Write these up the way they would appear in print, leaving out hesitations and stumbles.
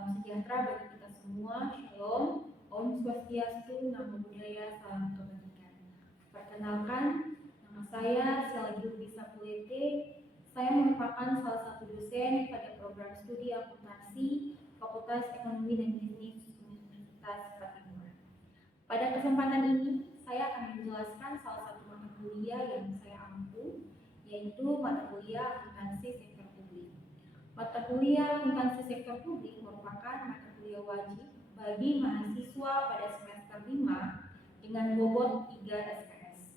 Salam sejahtera bagi kita semua. Shalom. Om Swastiastu, Namo Buddhaya, salam kebajikan. Perkenalkan, nama saya Selagi Bisa Pulete. Saya merupakan salah satu dosen pada program studi akuntansi Fakultas Ekonomi dan Bisnis Universitas Patimura. Pada kesempatan ini, saya akan menjelaskan salah satu mata kuliah yang saya ampu, yaitu mata kuliah akuntansi sektor publik. Mata kuliah akuntansi sektor publik merupakan mata kuliah wajib bagi mahasiswa pada semester 5 dengan bobot 3 SKS.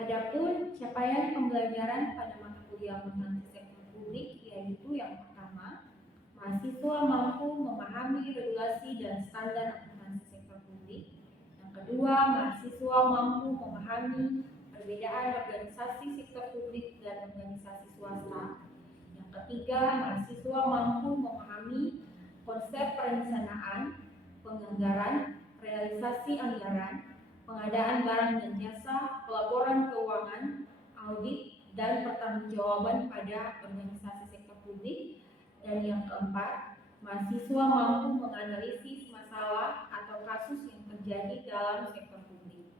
Adapun capaian pembelajaran pada mata kuliah akuntansi sektor publik yaitu yang pertama, mahasiswa mampu memahami regulasi dan standar akuntansi sektor publik. Yang kedua, mahasiswa mampu memahami perbedaan organisasi sektor publik dan organisasi swasta. Yang ketiga, mahasiswa mampu memahami konsep perencanaan, penganggaran, realisasi anggaran, pengadaan barang dan jasa, pelaporan keuangan, audit, dan pertanggungjawaban pada organisasi sektor publik. Dan yang keempat, mahasiswa mampu menganalisis masalah atau kasus yang terjadi dalam sektor publik.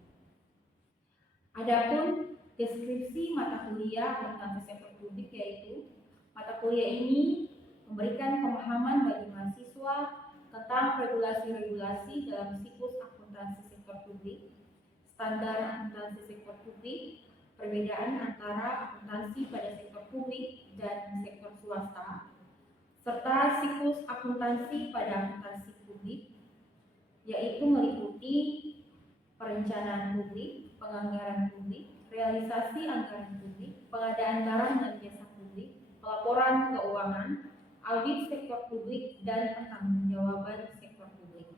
Adapun deskripsi mata kuliah akuntansi sektor publik yaitu mata kuliah ini memberikan pemahaman bagi mahasiswa tentang regulasi-regulasi dalam siklus akuntansi sektor publik, standar akuntansi sektor publik, perbedaan antara akuntansi pada sektor publik dan sektor swasta, serta siklus akuntansi pada akuntansi publik, yaitu meliputi perencanaan publik, penganggaran publik, realisasi anggaran publik, pengadaan barang dan jasa publik, pelaporan keuangan, audit sektor publik, dan pertanggungjawaban sektor publik.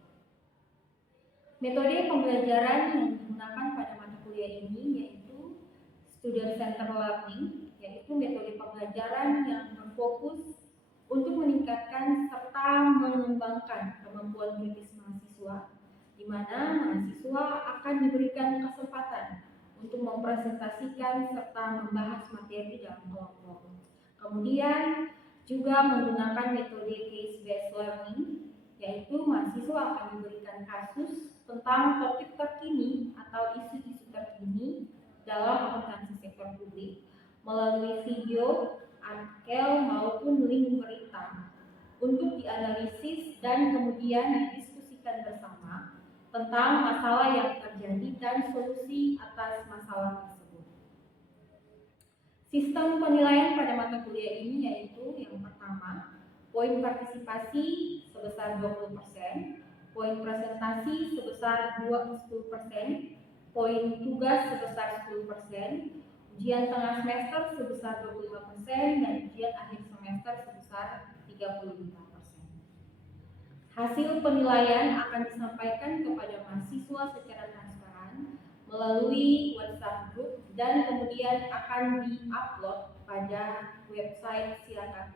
Metode pembelajaran yang digunakan pada mata kuliah ini yaitu student centered learning, yaitu metode pembelajaran yang berfokus untuk meningkatkan serta mengembangkan kemampuan kritis mahasiswa, di mana mahasiswa akan diberikan kesempatan untuk mempresentasikan serta membahas materi dalam kelompok. Kemudian juga menggunakan metode case based learning, yaitu mahasiswa akan diberikan kasus tentang topik terkini atau isu-isu terkini dalam akuntansi sektor publik melalui video, artikel maupun link berita untuk dianalisis dan kemudian didiskusikan bersama tentang masalah yang terjadi dan solusi atas masalah tersebut. Sistem penilaian pada mata kuliah ini yaitu yang pertama, poin partisipasi sebesar 20%, poin presentasi sebesar 10%, poin tugas sebesar 10%, ujian tengah semester sebesar 25%, dan ujian akhir semester sebesar 35%. Hasil penilaian akan disampaikan kepada mahasiswa secara transparan melalui WhatsApp group dan kemudian akan di-upload pada website Silakan.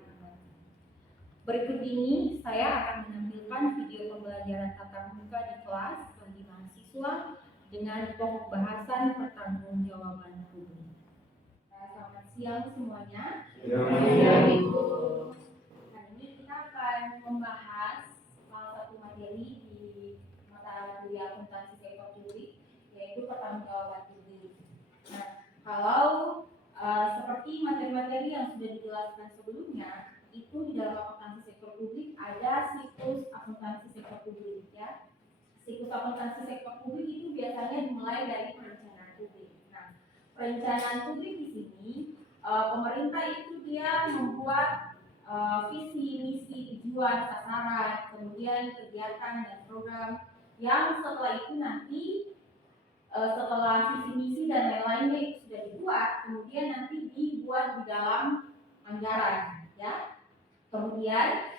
Berikut ini saya akan menampilkan video pembelajaran tatap muka di kelas bagi mahasiswa dengan pokok bahasan pertanggungjawaban publik. Selamat siang semuanya. Hari ini kita akan membahas salah satu materi di mata kuliah akuntansi sektor publik, yaitu pertanggungjawaban publik. Nah, kalau seperti materi-materi yang sudah dijelaskan sebelumnya, itu di dalam akuntansi sektor publik ada siklus akuntansi sektor publik ya. Siklus akuntansi sektor publik itu biasanya dimulai dari perencanaan publik. Nah, perencanaan publik di sini pemerintah itu dia membuat visi, misi, tujuan, sasaran, kemudian kegiatan dan program yang setelah itu nanti setelah visi misi dan lain-lainnya itu sudah dibuat, kemudian nanti dibuat di dalam anggaran ya. Kemudian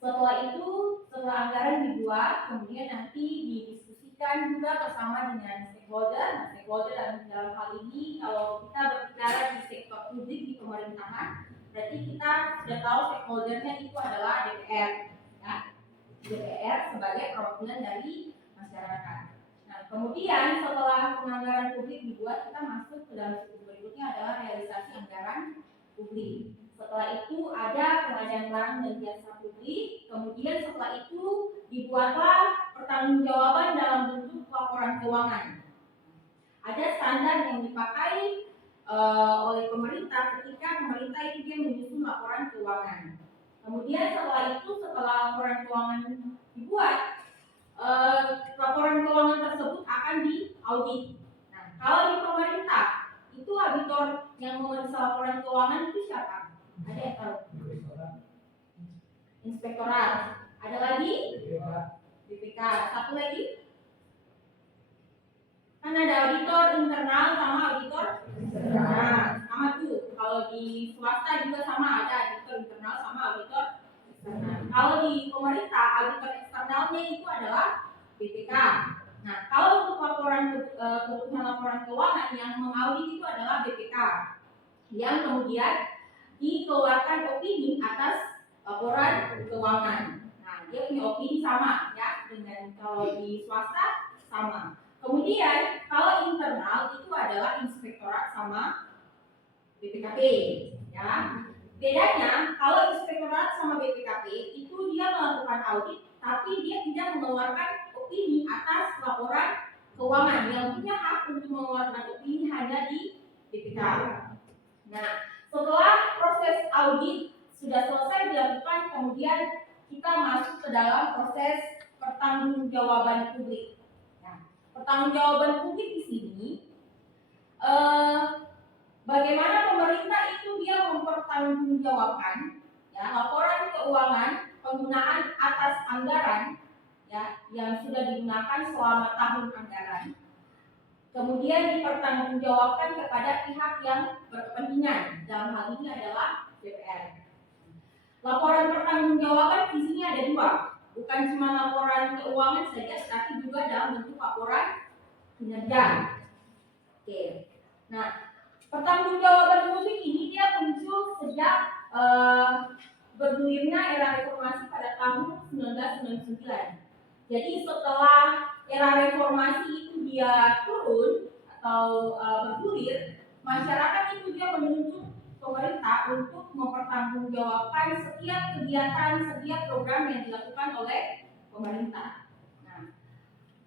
setelah anggaran dibuat, kemudian nanti didiskusikan juga bersama dengan stakeholder. Nah, stakeholder dalam hal ini kalau kita berbicara di sektor publik di pemerintahan, berarti kita sudah tahu stakeholdernya itu adalah DPR ya. DPR sebagai perwakilan dari masyarakat. Nah, kemudian setelah penganggaran publik dibuat, kita masuk ke dalam siklus berikutnya adalah realisasi anggaran publik. Setelah itu ada pengadaan barang dan jasa publik. Kemudian setelah itu dibuatlah pertanggungjawaban dalam bentuk laporan keuangan. Ada standar yang dipakai oleh pemerintah ketika pemerintah itu dia menyusun laporan keuangan. Kemudian setelah laporan keuangan dibuat, laporan keuangan tersebut akan diaudit. Nah, kalau di pemerintah itu auditor yang memeriksa laporan keuangan itu siapa? Ada yang tahu? Inspektorat. Ada lagi? BPK. Satu lagi? Kan ada auditor internal sama auditor eksternal. Sama tuh. Kalau di swasta juga sama, ada auditor internal sama auditor eksternal. Kalau di pemerintah, auditor eksternalnya itu adalah BPK. Nah, kalau untuk kebutuhan laporan keuangan yang mengaudit itu adalah BPK, yang kemudian dikeluarkan opini atas laporan keuangan. Nah, dia punya opini sama ya dengan kalau di swasta sama. Kemudian kalau internal itu adalah inspektorat sama BPKP ya. Bedanya kalau inspektorat sama BPKP itu dia melakukan audit tapi dia tidak mengeluarkan opini atas laporan keuangan. Yang punya hak untuk mengeluarkan opini hanya di BPK. Nah, setelah proses audit sudah selesai dilakukan, kemudian kita masuk ke dalam proses pertanggungjawaban publik. Nah, pertanggungjawaban publik di sini, bagaimana pemerintah itu dia mempertanggungjawabkan ya, laporan keuangan penggunaan atas anggaran ya, yang sudah digunakan selama tahun anggaran. Kemudian dipertanggungjawabkan kepada pihak yang berkepentingan. Dalam hal ini adalah DPR. Laporan pertanggungjawaban di sini ada dua, bukan cuma laporan keuangan saja, tapi juga dalam bentuk laporan kinerja. Oke. Nah, pertanggungjawaban publik ini dia muncul sejak berdirinya era reformasi pada tahun 1999. Jadi setelah era reformasi itu dia turun atau bergulir, masyarakat itu dia menuntut pemerintah untuk mempertanggungjawabkan setiap kegiatan, setiap program yang dilakukan oleh pemerintah. Nah,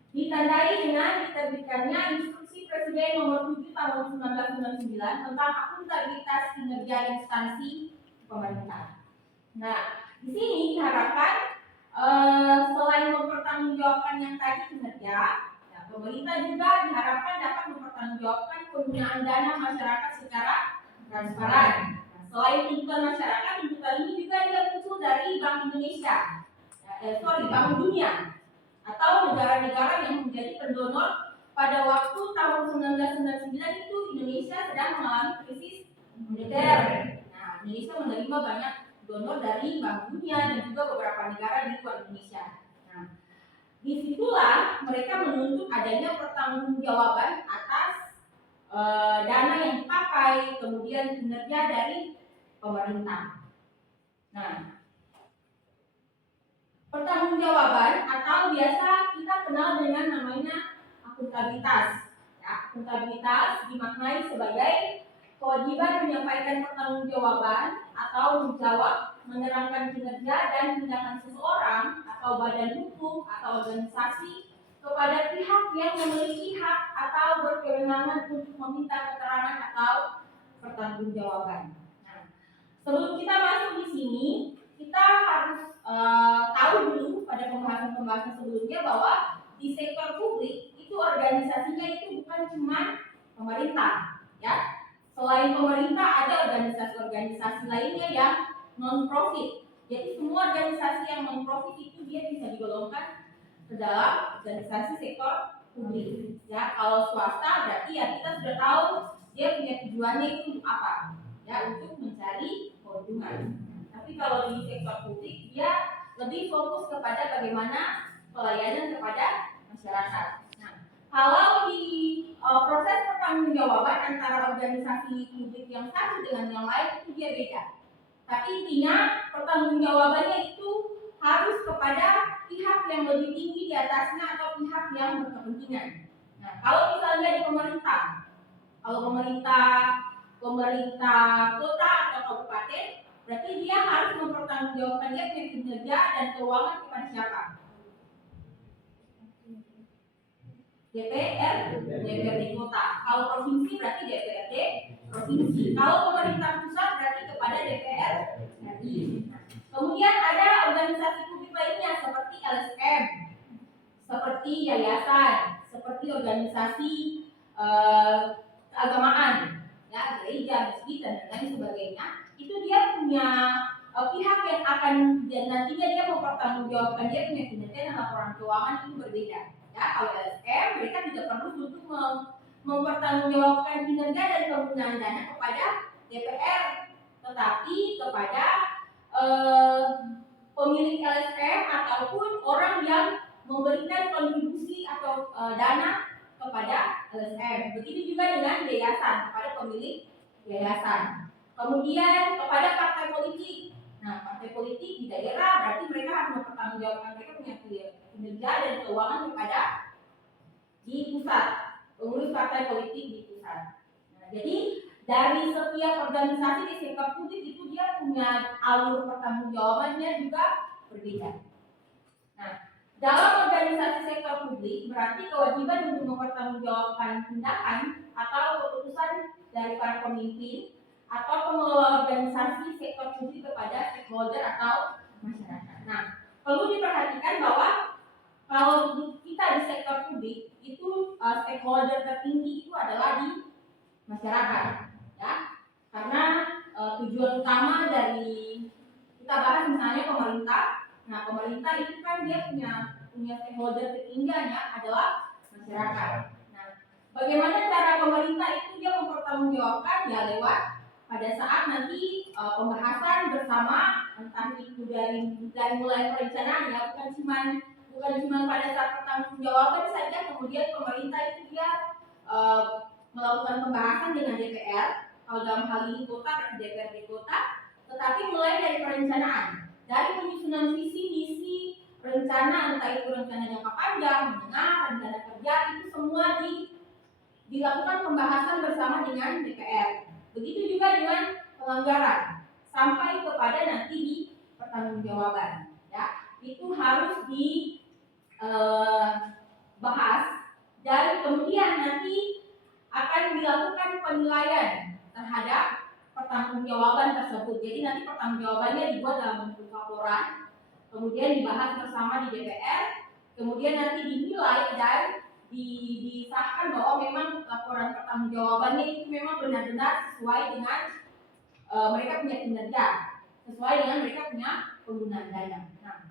ditandai dengan diterbitkannya Instruksi Presiden Nomor 7 Tahun 1999 tentang akuntabilitas kinerja instansi pemerintah. Nah, di sini diharapkan selain mempertanggungjawabkan yang tadi kinerja, ya, pemerintah juga diharapkan dapat mempertanggungjawabkan penggunaan dana masyarakat secara transparan. Nah, selain tuntutan masyarakat, tuntutan ini juga dia muncul dari Bank Indonesia, Bank Dunia, atau negara-negara yang menjadi pendonor pada waktu tahun 1999 itu Indonesia sedang mengalami krisis moneter. Nah, Indonesia menerima banyak donor dari Bank Dunia dan juga beberapa negara di luar Indonesia. Nah, disitulah mereka menuntut adanya pertanggungjawaban atas dana yang dipakai, kemudian kinerja dari pemerintah. Nah, pertanggungjawaban atau biasa kita kenal dengan namanya akuntabilitas. Ya, akuntabilitas dimaknai sebagai kewajiban menyampaikan pertanggungjawaban atau menjawab, menerangkan kinerja dan tindakan seseorang atau badan hukum atau organisasi kepada pihak yang memiliki hak atau berkewenangan untuk meminta keterangan atau pertanggungjawaban. Nah, sebelum kita masuk di sini, kita harus tahu dulu pada pembahasan-pembahasan sebelumnya bahwa di sektor publik itu organisasinya itu bukan cuma pemerintah, ya. Selain pemerintah ada organisasi-organisasi lainnya yang non-profit. Jadi semua organisasi yang non-profit itu dia bisa digolongkan ke dalam organisasi sektor publik. Ya, kalau swasta berarti ya kita sudah tahu dia punya tujuannya itu untuk apa? Ya, untuk mencari keuntungan. Tapi kalau di sektor publik dia lebih fokus kepada bagaimana pelayanan kepada masyarakat. Nah, kalau di proses pertanggungjawaban antara organisasi publik yang satu dengan yang lain itu dia beda. Tapi intinya pertanggungjawabannya itu harus kepada pihak yang lebih tinggi di atasnya atau pihak yang berkepentingan. Nah, kalau misalnya di pemerintah, kalau pemerintah kota atau kabupaten Berarti dia harus mempertanggungjawabkan dia punya kinerja dan keuangan kepada siapa? DPRD kota. Kalau provinsi berarti DPRD provinsi. Kalau pemerintah pusat berarti kepada DPR RI. Kemudian ada organisasi publik lainnya seperti LSM, seperti yayasan, seperti organisasi keagamaan, ya gereja, masjid dan lain sebagainya. Itu dia punya pihak yang akan dan nantinya dia mempertanggungjawabkan dia punya kinerja dan laporan keuangan itu berbeda. Ya, kalau LSM mereka tidak perlu untuk mempertanggungjawabkan kinerja dan penggunaan dana kepada DPR, tetapi kepada pemilik LSM ataupun orang yang memberikan kontribusi atau dana kepada LSM. Begitu juga dengan yayasan, kepada pemilik yayasan. Kemudian kepada partai politik. Nah, partai politik di daerah berarti mereka harus mempertanggungjawabkan mereka punya kinerja dan keuangan kepada di pusat, pengurus partai politik di pusat. Nah, jadi dari setiap organisasi di sektor publik itu dia punya alur pertanggungjawabannya juga berbeda. Nah, dalam organisasi sektor publik berarti kewajiban untuk mempertanggungjawabkan tindakan atau keputusan dari para pemimpin atau pengelola organisasi sektor publik kepada stakeholder atau masyarakat. Nah, perlu diperhatikan bahwa kalau kita di sektor publik itu stakeholder tertinggi itu adalah di masyarakat, ya, karena tujuan utama dari kita bahas misalnya pemerintah. Nah, pemerintah itu kan dia punya stakeholder tertingganya adalah masyarakat. Nah, bagaimana cara pemerintah itu dia mempertanggungjawabkan ya lewat pada saat nanti pembahasan bersama, entah itu dari mulai perencanaan ya, bukan cuma pada saat pertanggungjawaban saja, kemudian pemerintah itu dia melakukan pembahasan dengan DPR, kalau dalam hal ini kota dan DPRD kota, tetapi mulai dari perencanaan, dari penyusunan visi misi rencana, entah itu rencana jangka panjang, menengah, rencana kerja, itu semua dilakukan pembahasan bersama dengan DPR. Begitu juga dengan penganggaran sampai kepada nanti di pertanggungjawaban, ya itu harus dibahas dan kemudian nanti akan dilakukan penilaian terhadap pertanggungjawaban tersebut. Jadi nanti pertanggungjawabannya dibuat dalam bentuk laporan, kemudian dibahas bersama di DPR, kemudian nanti dinilai dan disahkan bahwa memang laporan pertanggungjawabannya itu memang benar-benar sesuai dengan mereka punya kinerja, sesuai dengan mereka punya penggunaan dana. Nah,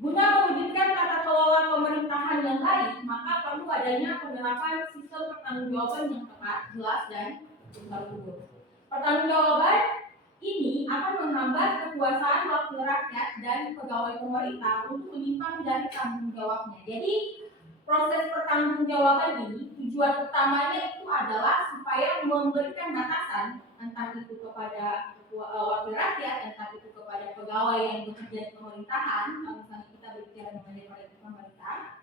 guna mewujudkan tata kelola pemerintahan yang baik, maka perlu adanya penerapan sistem pertanggungjawaban yang tepat, jelas dan terukur. Pertanggungjawaban ini akan menghambat kekuasaan wakil rakyat dan pegawai pemerintah untuk menyimpang dari tanggung jawabnya. Jadi proses pertanggungjawaban ini tujuan utamanya itu adalah supaya memberikan batasan, entah itu kepada wakil rakyat, entah itu kepada pegawai yang bekerja di pemerintahan, kalau misalnya kita berbicara mengenai pemerintah,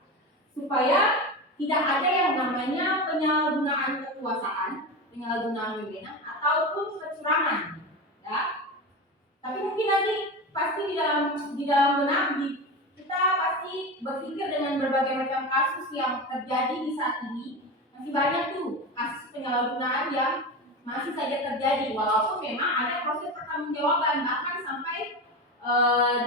supaya tidak ada yang namanya penyalahgunaan kekuasaan, penyalahgunaan wewenang ataupun kecurangan, ya. Tapi mungkin nanti pasti di dalam benak kita pasti berpikir dengan berbagai macam kasus yang terjadi di saat ini, masih banyak tuh kasus penyalahgunaan yang masih saja terjadi, walaupun memang ada proses pertanggungjawaban, bahkan sampai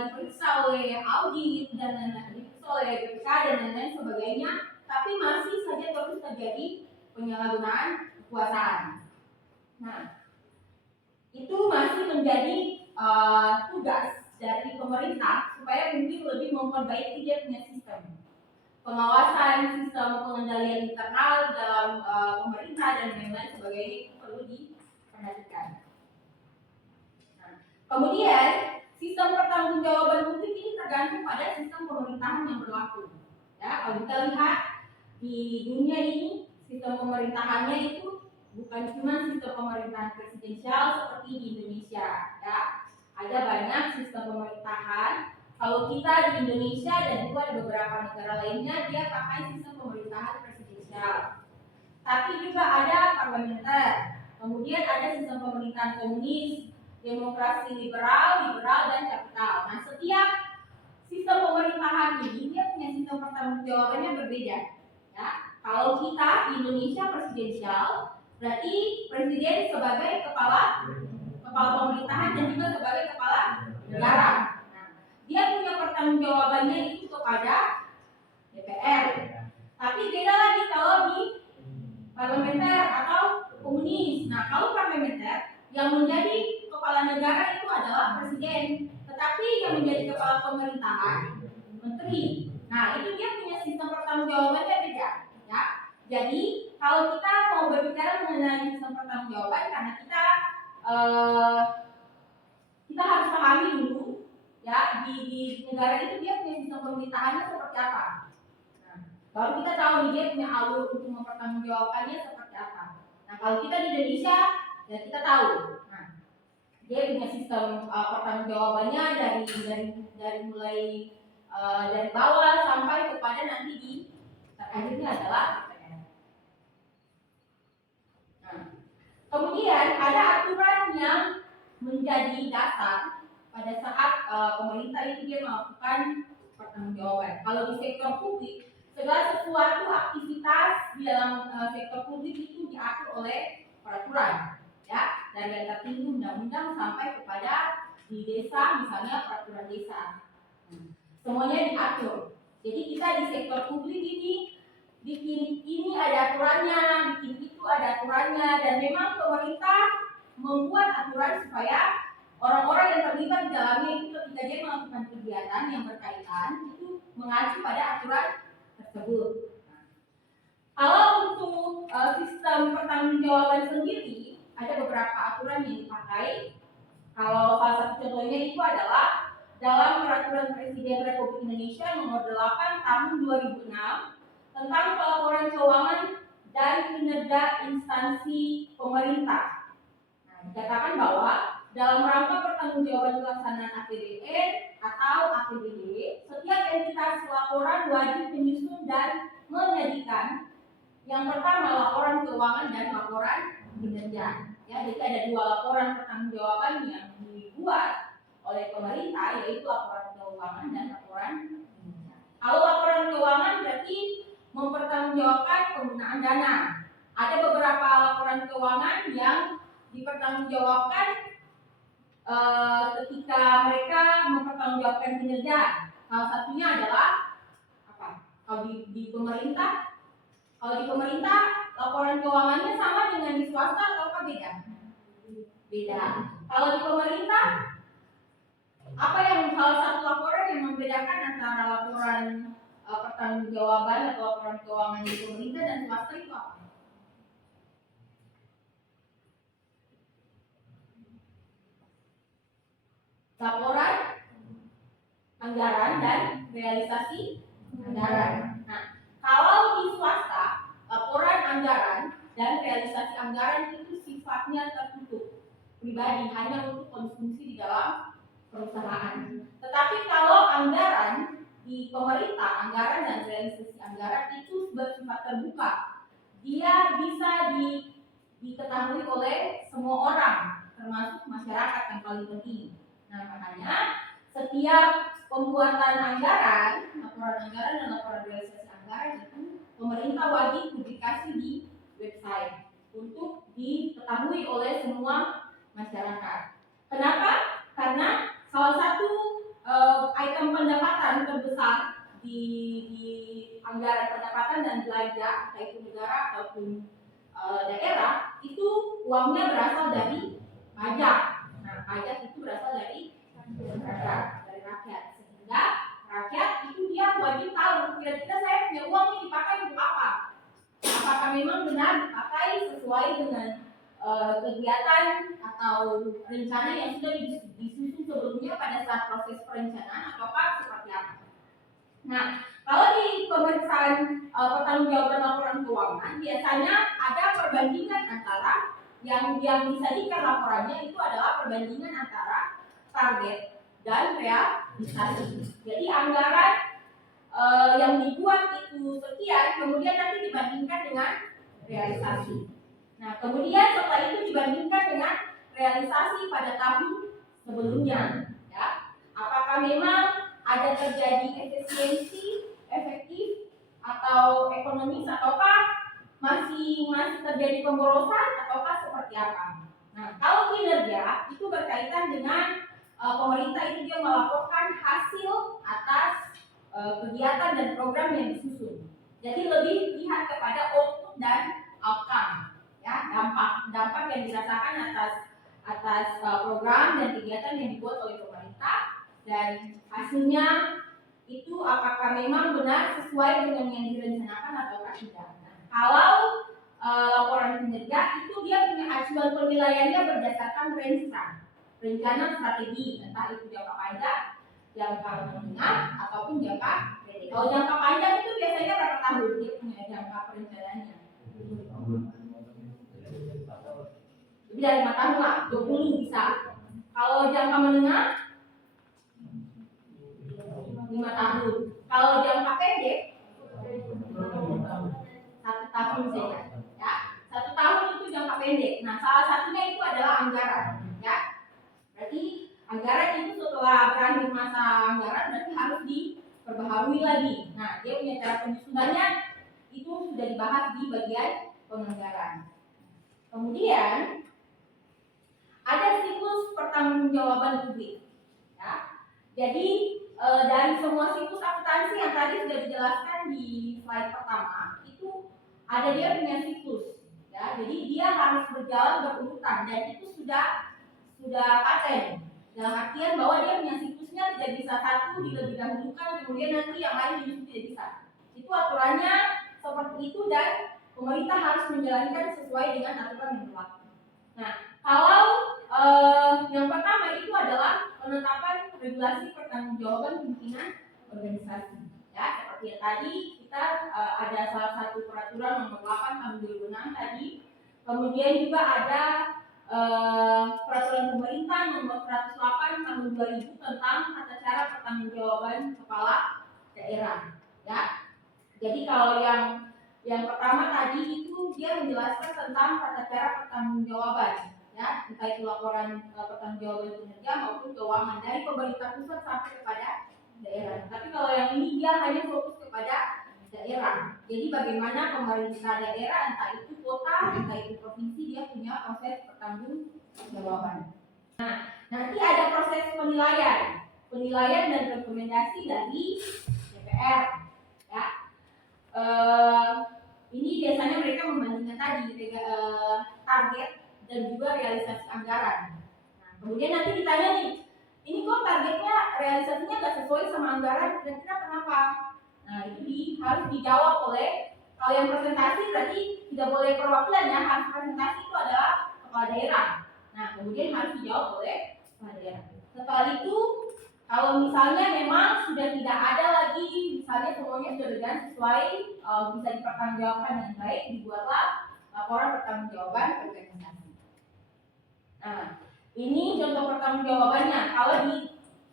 diperiksa oleh audit dan diperiksa oleh BPK dan lain-lain sebagainya, tapi masih saja terus terjadi penyalahgunaan kekuasaan. Nah, itu masih menjadi tugas dari pemerintah supaya mungkin lebih memperbaiki dia punya sistem pengawasan, sistem pengendalian internal dalam pemerintah dan lain-lain sebagainya, itu perlu diperhatikan. Nah, kemudian sistem pertanggungjawaban publik ini tergantung pada sistem pemerintahan yang berlaku. Ya, kalau kita lihat di dunia ini sistem pemerintahannya itu bukan cuma sistem pemerintahan presidensial seperti di Indonesia, ya. Ada banyak sistem pemerintahan. Kalau kita di Indonesia dan juga ada beberapa negara lainnya, dia pakai sistem pemerintahan presidensial. Tapi juga ada parlementer, Kemudian ada sistem pemerintahan komunis, demokrasi liberal, dan kapital. Nah, setiap sistem pemerintahan ini dia punya sistem pertanggungjawabannya berbeda. Ya, kalau kita di Indonesia presidensial, berarti presiden sebagai kepala pemerintahan dan juga sebagai kepala negara. Nah, dia punya pertanggungjawabannya itu kepada DPR. Tapi beda lagi kalau di parlementer atau komunis. Nah, kalau parlementer yang menjadi kepala negara itu adalah presiden, tetapi yang menjadi kepala pemerintahan menteri. Nah, itu dia punya sistem pertanggungjawabannya beda, ya. Jadi kalau kita mau berbicara mengenai sistem pertanggungjawaban, karena kita harus pahami dulu, ya, di negara itu dia punya sistem pemerintahannya seperti apa. Nah, baru kita tahu dia punya alur untuk mempertanggungjawabkannya seperti apa. Nah, kalau kita di Indonesia, ya kita tahu. Nah, dia punya sistem pertanggungjawabannya dari mulai dari bawah sampai kepada nanti di akhirnya adalah DPR. Nah, kemudian ada aturan yang menjadi dasar pada saat pemerintah itu dia melakukan pertanggungjawaban. Kalau di sektor publik, segala sesuatu aktivitas di dalam sektor publik itu diatur oleh peraturan, ya, dari yang tertinggi undang-undang sampai kepada di desa misalnya peraturan desa. Semuanya diatur. Jadi kita di sektor publik ini bikin ini ada aturannya, bikin itu ada aturannya, dan memang pemerintah membuat aturan supaya orang-orang yang terlibat di dalamnya itu ketika dia melakukan kegiatan yang berkaitan itu mengacu pada aturan tersebut. Nah, kalau untuk sistem pertanggungjawaban sendiri ada beberapa aturan yang dipakai. Kalau salah satu contohnya itu adalah dalam Peraturan Presiden Republik Indonesia Nomor 8 Tahun 2006 tentang pelaporan keuangan dan kinerja instansi pemerintah. Nah, dikatakan bahwa dalam rangka pertanggungjawaban pelaksanaan APBN atau APBD, setiap entitas laporan wajib menyusun dan menyajikan yang pertama laporan keuangan dan laporan kinerja. Ya, jadi ada dua laporan pertanggungjawaban yang dibuat oleh pemerintah, yaitu laporan keuangan dan laporan kinerja. Kalau laporan keuangan berarti mempertanggungjawabkan penggunaan dana. Ada beberapa laporan keuangan yang dipertanggungjawabkan ketika mereka mempertanggungjawabkan kinerja. Salah satunya adalah apa? Kalau di pemerintah, laporan keuangannya sama dengan di swasta atau beda? Beda. Kalau di pemerintah, apa yang salah satu laporan yang membedakan antara laporan pertanggungjawaban atau laporan keuangan di pemerintah dan swasta itu apa? Laporan anggaran dan realisasi anggaran. Nah, kalau di swasta, laporan anggaran dan realisasi anggaran itu sifatnya tertutup, pribadi, hanya untuk konsumsi di dalam perusahaan. Tetapi kalau anggaran di pemerintah, anggaran dan realisasi anggaran itu bersifat terbuka. Dia bisa diketahui oleh semua orang, termasuk masyarakat yang paling penting. Nah, makanya setiap pembuatan anggaran, laporan anggaran dan laporan realisasi anggaran itu pemerintah wajib publikasi di website untuk diketahui oleh semua masyarakat. Kenapa? Karena salah satu item pendapatan terbesar di anggaran pendapatan dan belanja, baik itu negara ataupun daerah, itu uangnya berasal dari pajak. Nah, pajak itu berasal dari rakyat, sehingga rakyat itu dia wajib tahu kira-kira saya punya uang ini dipakai untuk apa. Apakah memang benar dipakai sesuai dengan kegiatan atau rencana yang sudah disusun sebelumnya pada saat proses perencanaan ataukah seperti apa. Nah, kalau di pemeriksaan pertanggungjawaban laporan keuangan biasanya ada perbandingan antara yang disajikan laporannya itu adalah perbandingan antara target dan realisasi. Jadi anggaran yang dibuat itu sekian, kemudian nanti dibandingkan dengan realisasi. Nah, kemudian setelah itu dibandingkan dengan realisasi pada tahun sebelumnya, ya. Apakah memang ada terjadi efisiensi, efektif, atau ekonomis, ataukah masih terjadi pemborosan, ataukah seperti apa? Nah, kalau kinerja itu berkaitan dengan pemerintah itu dia melaporkan hasil atas kegiatan dan program yang disusun. Jadi lebih lihat kepada output dan outcome, ya, dampak yang dirasakan atas program dan kegiatan yang dibuat oleh pemerintah, dan hasilnya itu apakah memang benar sesuai dengan yang direncanakan atau tidak. Nah, kalau laporan kinerja itu dia punya acuan penilaiannya berdasarkan rencana strategi, entah itu jangka panjang, jangka menengah, ataupun jangka pendek. Kalau jangka panjang itu biasanya berapa tahun dia punya jangka perencanaannya? Lebih dari 5 tahun lah, 20 bisa. Kalau jangka menengah 5 tahun. Kalau jangka pendek 1 tahun saja. Ya, 1 tahun itu jangka pendek. Nah, salah satunya itu adalah anggaran. Ya, berarti anggaran itu setelah berakhir masa anggaran berarti harus diperbaharui lagi. Nah, dia punya cara penyusunannya itu sudah dibahas di bagian penganggaran. Kemudian ada siklus pertanggungjawaban publik. Ya, jadi dari semua siklus akuntansi yang tadi sudah dijelaskan di slide pertama itu ada dia punya siklus. Ya, jadi dia harus berjalan berurutan dan itu sudah paten. Dalam artian bahwa dia punya siklusnya tidak bisa satu dilebih dahulukan kemudian nanti yang lain justru tidak bisa. Itu aturannya seperti itu dan pemerintah harus menjalankan sesuai dengan aturan yang berlaku. Nah, kalau yang pertama itu adalah penetapan regulasi pertanggungjawaban pimpinan organisasi. Ya, seperti yang tadi kita ada salah satu peraturan nomor 8 tahun 2006 tadi. Kemudian juga ada peraturan pemerintah nomor 108 tahun 2000 tentang tata cara pertanggungjawaban kepala daerah. Ya. Jadi kalau yang pertama tadi itu dia menjelaskan tentang tata cara pertanggungjawaban, ya, entah itu laporan pertanggungjawaban kinerja maupun keuangan dari pemerintah pusat sampai kepada daerah. Tapi kalau yang ini dia hanya fokus kepada daerah. Jadi bagaimana pemerintah daerah, entah itu kota, entah itu provinsi, dia punya proses pertanggungjawaban. Nah, nanti ada proses penilaian dan rekomendasi dari DPR. Ya. Ini biasanya mereka membandingkan tadi target dan juga realisasi anggaran. Nah, kemudian nanti ditanya nih, ini kok targetnya realisasinya nggak sesuai sama anggaran, kira-kira kenapa? Nah, itu harus dijawab oleh, kalau yang presentasi berarti tidak boleh perwakilan ya, harus presentasi itu adalah kepala daerah. Nah, kemudian harus dijawab oleh kepala daerah. Setelah itu kalau misalnya memang sudah tidak ada lagi, misalnya semuanya sudah berjalan sesuai, bisa dipertanggungjawabkan dengan baik, dibuatlah laporan pertanggungjawaban organisasi. Nah, ini contoh pertanggungjawabannya. Kalau di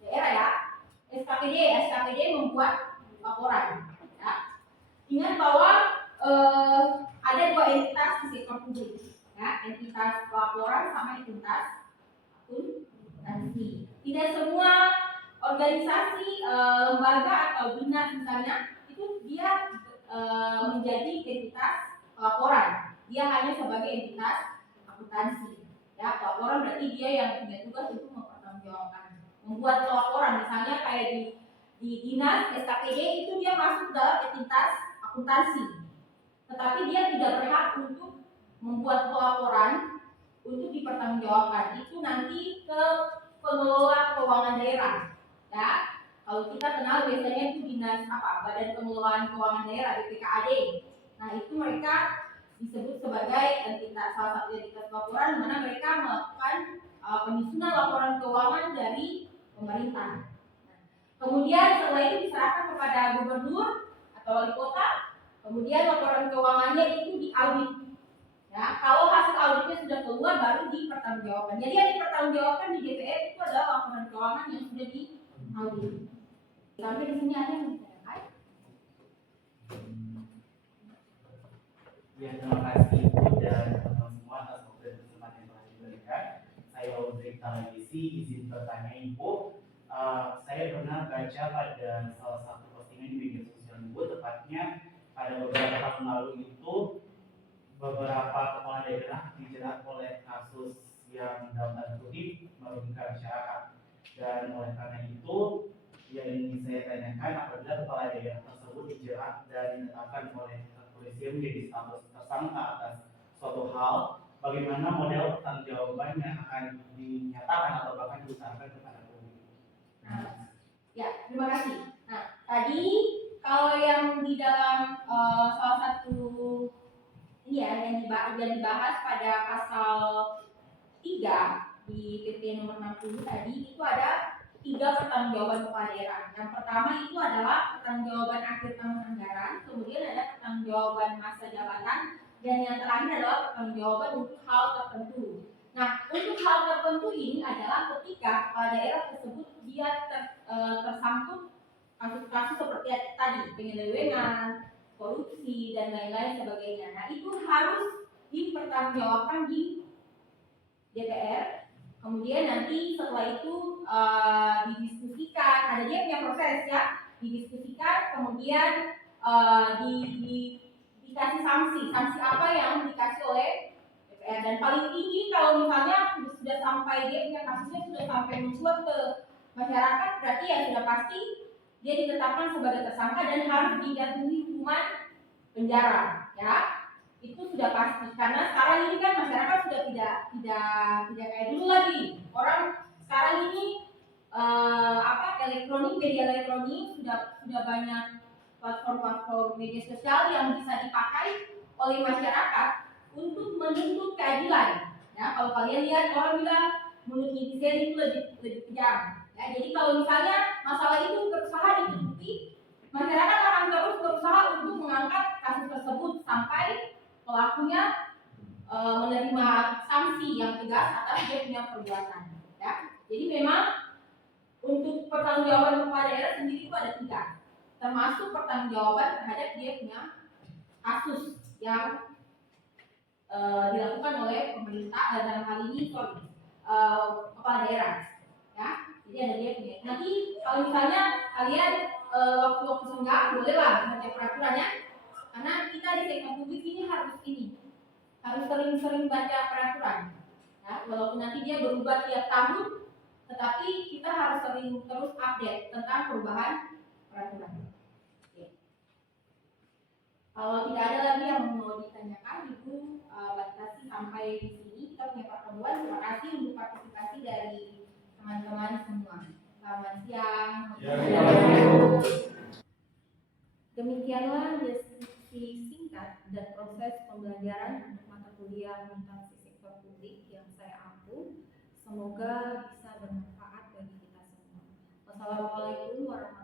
daerah ya, SKPD membuat laporan. Ya. Ingat bahwa ada 2 entitas di sektor publik, ya, entitas pelaporan sama entitas akuntansi. Tidak semua organisasi, lembaga atau dinas misalnya itu dia menjadi entitas pelaporan. Dia hanya sebagai entitas akuntansi. Ya, pelaporan berarti dia yang punya tugas untuk mempertanggungjawabkan, membuat pelaporan. Misalnya kayak di dinas SKPD itu dia masuk dalam entitas akuntansi, tetapi dia tidak berhak untuk membuat pelaporan untuk dipertanggungjawabkan. Itu nanti ke pengelola keuangan daerah. Ya, kalau kita kenal biasanya itu dinas Badan Pengelolaan Keuangan Daerah BPKAD. Nah, itu mereka disebut sebagai entitas, salah satu entitas laporan, mana mereka melakukan penyusunan laporan keuangan dari pemerintah. Nah, kemudian setelah itu diserahkan kepada gubernur atau wali kota. Kemudian laporan keuangannya itu diaudit. Ya, kalau hasil auditnya sudah keluar baru dipertanggungjawabkan. Jadi yang dipertanggungjawabkan di DPR itu adalah laporan keuangan yang sudah diaudit. Sampai di sini ada yang ditanyakan? Ya, terima kasih Ibu dan polisi. Izin bertanya Ibu, saya pernah baca pada salah satu postingan di media sosial Ibu, tepatnya pada beberapa tahun lalu itu beberapa kepala daerah dijerat oleh kasus yang dalam tanda kutip merugikan masyarakat. Dan oleh karena itu, yang ingin saya tanyakan, apabila kepala daerah tersebut dijerat dan ditetapkan oleh kepolisian menjadi status tersangka atas suatu hal, bagaimana model pertanggungjawaban yang akan dinyatakan atau bahkan diutarakan kepada publik? Ya, terima kasih. Nah, tadi kalau yang di dalam salah satu ini ya yang dibahas pada pasal 3 di PP nomor 60 tadi, itu ada 3 pertanggungjawaban kepala daerah. Yang pertama itu adalah pertanggungjawaban akhir tahun anggaran, kemudian ada pertanggungjawaban masa jabatan, dan yang terakhir adalah pertanggungjawaban untuk hal tertentu. Nah, untuk hal tertentu ini adalah ketika kepala daerah tersebut dia tersangkut kasus-kasus seperti tadi, penyelewengan, korupsi, dan lain-lain sebagainya. Nah, itu harus dipertanggungjawabkan di DPR. Kemudian nanti setelah itu didiskusikan, ada dia punya proses ya, didiskusikan, kemudian dikasih sanksi apa yang dikasih oleh DPR. Dan paling tinggi kalau misalnya sudah sampai dia punya kasusnya sudah sampai mencuat ke masyarakat, berarti ya sudah pasti dia ditetapkan sebagai tersangka dan harus dijatuhi hukuman penjara, ya. Itu sudah pasti, karena sekarang ini kan masyarakat sudah tidak kayak dulu lagi. Orang sekarang ini media elektronik sudah banyak platform media sosial yang bisa dipakai oleh masyarakat untuk menuntut keadilan. Ya, kalau kalian lihat orang bilang menurut netizen itu lebih kejam. Ya, jadi kalau misalnya masalah itu berusaha ditutupi, masyarakat akan terus berusaha untuk mengangkat kasus tersebut sampai pelakunya menerima sanksi yang tegas atas dia punya perbuatan. Ya, jadi memang untuk pertanggungjawaban kepala daerah sendiri itu ada 3, termasuk pertanggungjawaban terhadap dia punya kasus yang dilakukan oleh pemerintah dalam hal ini kepala daerah. Ya, jadi ada dia punya. Nanti kalau misalnya kalian waktu senggang bolehlah baca peraturannya, karena kita di sektor publik ini harus sering-sering baca peraturan. Ya, walaupun nanti dia berubah tiap tahun, tetapi kita harus sering terus update tentang perubahan peraturan. Oke. Kalau tidak ada lagi yang mau ditanyakan, Ibu batasi sampai di sini. Kita punya pertemuan. Terima kasih untuk partisipasi dari teman-teman semua. Selamat siang. Demikianlah deskripsi singkat dan proses pembelajaran untuk mata kuliah akuntansi sektor publik yang saya ampu. Semoga bisa bermanfaat bagi kita semua. Wassalamualaikum warahmatullahi wabarakatuh.